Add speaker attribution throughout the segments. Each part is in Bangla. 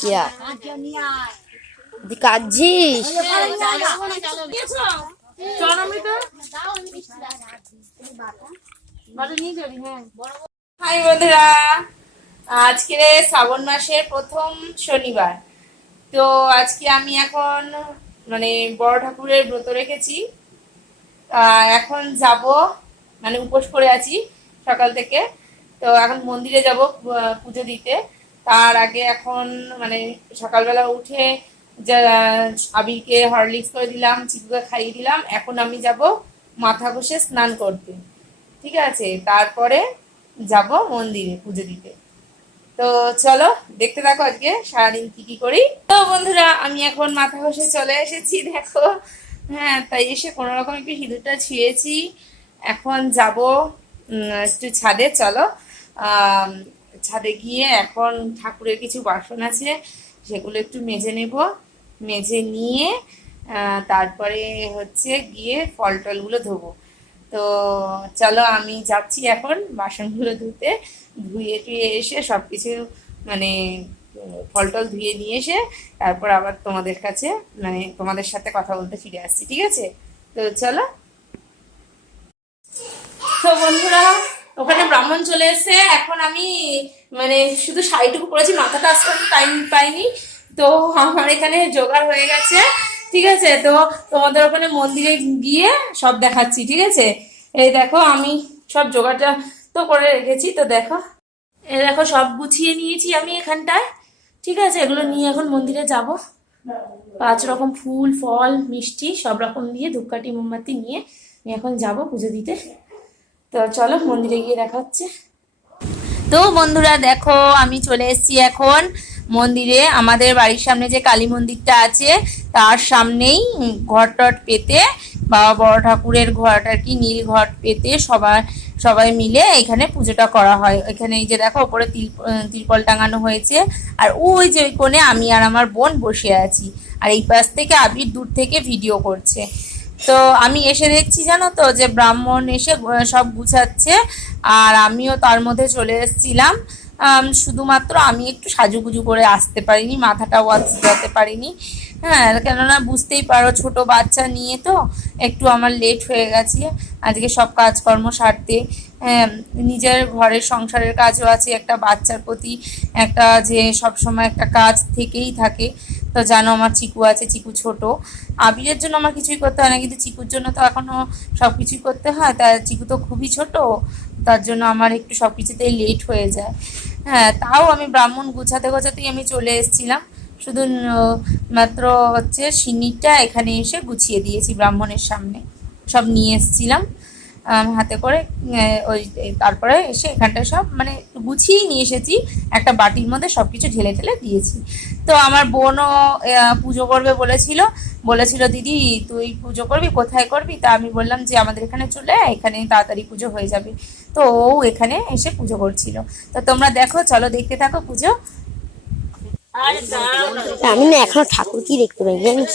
Speaker 1: কিয়া
Speaker 2: হাই বন্ধুরা আজকে শ্রাবণ মাসের প্রথম শনিবার। তো আজকে আমি এখন মানে বড় ঠাকুরের ব্রত রেখেছি। এখন যাব মানে উপোস করে আছি সকাল থেকে। তো এখন মন্দিরে যাব পুজো দিতে। তার আগে এখন মানে সকালবেলা উঠে আবিরকে হরলিক্স করে দিলাম, চিকুকে খাইয়ে দিলাম, এখন আমি যাব মাথা ঘষে স্নান করতে। ঠিক আছে? তারপরে যাব মন্দিরে পুজো দিতে। তো চলো, দেখতে থাকো আজকে, সারাদিন কি কি করি। তো বন্ধুরা, আমি এখন মাথা ঘষে চলে এসেছি, দেখো। হ্যাঁ তাই এসে কোনো রকম একটু সিঁদুরটা ছুঁয়েছি। এখন যাব একটু ছাদে, চলো। ছাদে গিয়ে এখন ঠাকুরের কিছু বাসন আছে, সেগুলো একটু মেজে নেব। মেজে নিয়ে তারপরে হচ্ছে গিয়ে ফল টলগুলো ধোবো। তো চলো আমি যাচ্ছি এখন বাসনগুলো ধুতে। ধুয়ে টুয়ে এসে সব কিছু মানে ফল টল ধুয়ে নিয়ে এসে তারপর আবার তোমাদের কাছে মানে তোমাদের সাথে কথা বলতে ফিরে আসছি, ঠিক আছে? তো চলো। তো বন্ধুরা ওখানে ব্রাহ্মণ চলে এসেছে। এখন আমি মানে শুধু শাড়িটুকু পরেছি, মাথাটা আসতে টাইম পাইনি। তো আমার এখানে জোগাড় হয়ে গেছে, ঠিক আছে? তো তোমাদের ওখানে মন্দিরে গিয়ে সব দেখাচ্ছি, ঠিক আছে? এই দেখো, আমি সব জোগাড়টা তো করে রেখেছি, তো দেখো। এই দেখো, সব গুছিয়ে নিয়েছি আমি এখানটায়, ঠিক আছে? এগুলো নিয়ে এখন মন্দিরে যাব। পাঁচ রকম ফুল, ফল, মিষ্টি, সব রকম দিয়ে ধূপকাঠি, মোমবাতি নিয়ে আমি এখন যাব পুজো দিতে। তো চলো মন্দিরে গিয়ে দেখা হচ্ছে। তো বন্ধুরা দেখো, আমি চলে এসেছি এখন মন্দিরে। আমাদের বাড়ির সামনে যে কালী মন্দিরটা আছে, তার সামনেই ঘট টট পেতে বাবা বড় ঠাকুরের ঘট আর কি, নীল ঘট পেতে সবার সবাই মিলে এখানে পুজোটা করা হয়। এখানে এই যে দেখো, ওপরে তিল তিরপল টাঙানো হয়েছে। আর ওই যে কোণে আমি আর আমার বোন বসে আছি। আর এই পাশ থেকে আবির দূর থেকে ভিডিও করছে। তো আমি এসে দেখছি জানো তো যে ব্রাহ্মণ এসে সব গুছাচ্ছে। আর আমিও তার মধ্যে চলে এসেছিলাম। শুধুমাত্র আমি একটু সাজুগুজু করে আসতে পারিনি মাথাটাও আঁচড়াতে পারিনি। হ্যাঁ কেননা বুঝতেই পারো ছোট বাচ্চা নিয়ে তো একটু আমার লেট হয়ে গেছে। আজকে সব কাজকর্ম সারতে। হ্যাঁ, নিজের ঘরের সংসারের কাজও আছে একটা বাচ্চার প্রতি একটা যে সব সময় একটা কাজ থেকেই থাকে। তো জানো আমার চিকু আছে, চিকু ছোট। আবিরের জন্য আমার কিছুই করতে হয় না, কিন্তু চিকুর জন্য তো এখনও সব কিছুই করতে হয়। তা চিকু তো খুবই ছোট, তার জন্য আমার একটু সব কিছুতেই লেট হয়ে যায়। হ্যাঁ তাও আমি ব্রাহ্মণ গুছাতে গোছাতেই আমি চলে এসেছিলাম। শুধু মাত্র হচ্ছে সিন্নিটা এখানে এসে গুছিয়ে দিয়েছি ব্রাহ্মণের সামনে। সব নিয়ে এসেছিলাম। হাতে করে ওই তারপরে এসে এখানটায় সব মানে গুছিয়েই নিয়ে এসেছি, একটা বাটির মধ্যে সব কিছু ঢেলে ঢেলে দিয়েছি। তো আমার বোনও পুজো করবে বলেছিল বলেছিল, দিদি, তুই পুজো করবি, কোথায় করবি? তা আমি বললাম যে, আমাদের এখানে চলে এখানে তাড়াতাড়ি পুজো হয়ে যাবে। তো ও এখানে এসে পুজো করছিল। তো তোমরা দেখো, চলো দেখতে থাকো পুজো।
Speaker 1: আমি না এখনও ঠাকুর কি দেখতে পাই জানিস?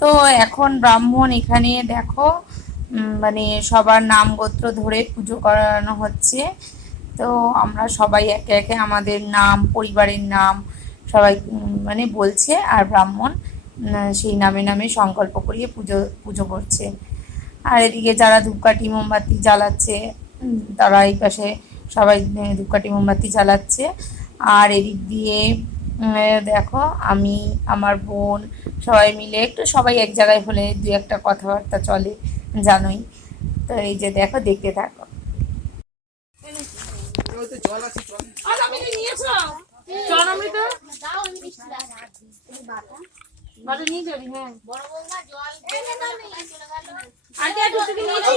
Speaker 1: তো
Speaker 2: এখন ব্রাহ্মণ এখানে দেখো মানে সবার নাম গোত্র ধরে পুজো করানো হচ্ছে। তো আমরা সবাই একে একে আমাদের নাম, পরিবারের নাম সবাই মানে বলছে আর ব্রাহ্মণ সেই নামে নামে সংকল্প করিয়ে পুজো পুজো করছে। আর এদিকে যারা ধূপকাঠি, মোমবাতি জ্বালাচ্ছে তারা এই পাশে সবাই ধূপকাঠি, মোমবাতি জ্বালাচ্ছে। আর এদিক দিয়ে দেখো, আমি, আমার বোন, সবাই মিলে, একটু সবাই এক জায়গায় হলে দু একটা কথাবার্তা চলে, জানোই। তো এই যে দেখো, দেখতে থাকো। টুকটুকি নিয়েছি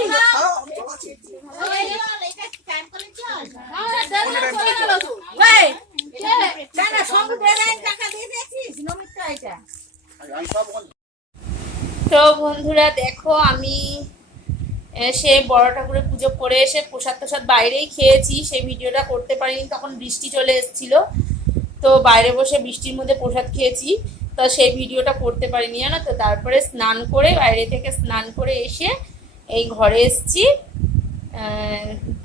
Speaker 2: ভাই তো বন্ধুরা দেখো, আমি সে বড় ঠাকুরের পুজো করে এসে প্রসাদ প্রসাদ বাইরেই খেয়েছি, সেই ভিডিওটা করতে পারিনি, তখন বৃষ্টি চলে এসেছিল। তো বাইরে বসে বৃষ্টির মধ্যে প্রসাদ খেয়েছি, তো সেই ভিডিওটা করতে পারিনি, জানো তো? তারপরে স্নান করে, বাইরে থেকে স্নান করে এসে এই ঘরে এসেছি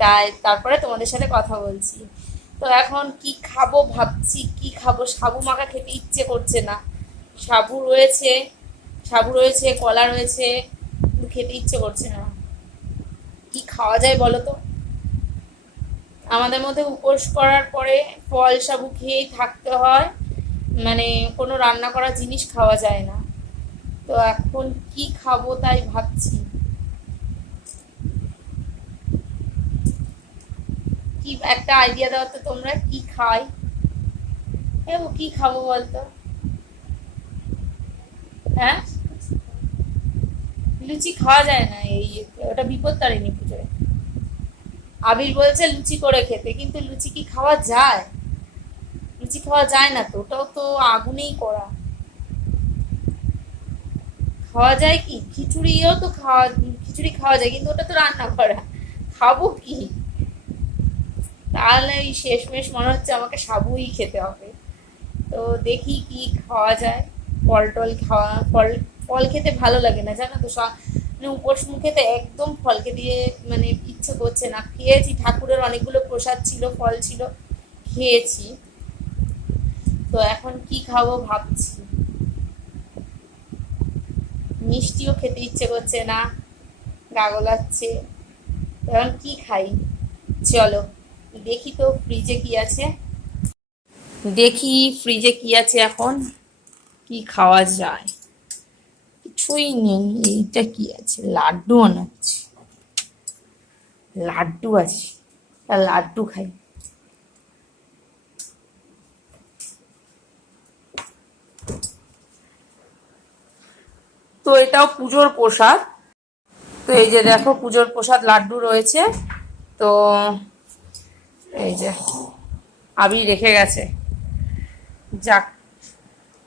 Speaker 2: তাই তারপরে তোমাদের সাথে কথা বলছি। তো এখন কি খাব ভাবছি, কি খাব? সাবু মাখা খেতে ইচ্ছে করছে না। সাবু রয়েছে সাবু রয়েছে, কলা রয়েছে খেতে ইচ্ছে করছে না। কি খাওয়া যায় বলো তো? আমাদের মধ্যে উপোস করার পরে ফল সাবু খেয়েই থাকতে হয়। মানে কোনো রান্না করা জিনিস খাওয়া যায় না। তো এখন কি খাব তাই ভাবছি। কি একটা আইডিয়া দাও তো তোমরা, কি খাই? এ কি খাব বলতো? হ্যাঁ? লুচি খাওয়া যায় না, এই ওটা বিপদ তারিণী পুজোয়। আবির বলছে লুচি করে খেতে, কিন্তু লুচি কি খাওয়া যায়? লুচি খাওয়া যায় না তো, ওটাও তো আগুনেই করা। খাওয়া যায় কি? খিচুড়িও তো খাওয়া, খিচুড়ি খাওয়া যায়, কিন্তু ওটা তো রান্না করা। খাব কি? তাহলে এই শেষমেশ মনে হচ্ছে আমাকে সাবুই খেতে হবে। তো দেখি কি খাওয়া যায়। ফল টল খাওয়া, ফল ফল খেতে ভালো লাগে না, জানো তো? মানে উপোস মুখে তো একদম ফলকে দিয়ে মানে ইচ্ছে করছে না। খেয়েছি, ঠাকুরের অনেকগুলো প্রসাদ ছিল, ফল ছিল, খেয়েছি। তো এখন কি খাব ভাবছি। মিষ্টিও খেতে ইচ্ছে করছে না গা গোলাচ্ছে এখন কি খাই? চলো, দেখি তো ফ্রিজে কি আছে। দেখি ফ্রিজে কি আছে এখন, কি খাওয়া যায়। কিছুই নেই, এইটা কি আছে? লাড্ডু বানাচ্ছি লাড্ডু আছে লাড্ডু খাই। তো এটাও পুজোর প্রসাদ। তো এই যে দেখো পুজোর প্রসাদ লাড্ডু রয়েছে। তো এই যে আবি রেখে গেছে। যাক,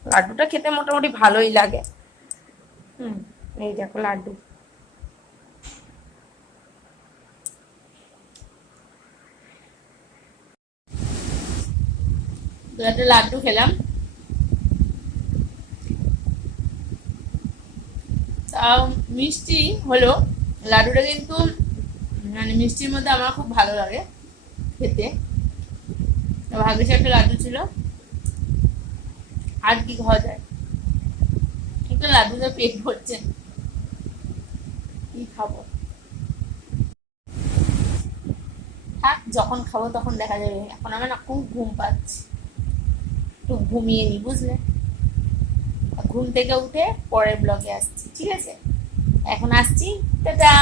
Speaker 2: লাড্ডুটা খেতে মোটামুটি ভালোই লাগে। এই দেখো লাড্ডু। একটা লাড্ডু খেলাম। তাও মিষ্টি হলো, লাড্ডুটা কিন্তু মানে মিষ্টির মধ্যে আমার খুব ভালো লাগে খেতে। তো ভাগ্যিস একটা লাড্ডু ছিল। আর কি খাওয়া যায়? একটা লাড্ডুতে পেট ভরছে। কি খাব? থাক, যখন খাব তখন দেখা যাবে। এখন আমার না খুব ঘুম পাচ্ছি। একটু ঘুমিয়ে নি, বুঝলে? ঘুম থেকে উঠে পরের ব্লগে আসছি, ঠিক আছে? এখন আসছি, টাটা!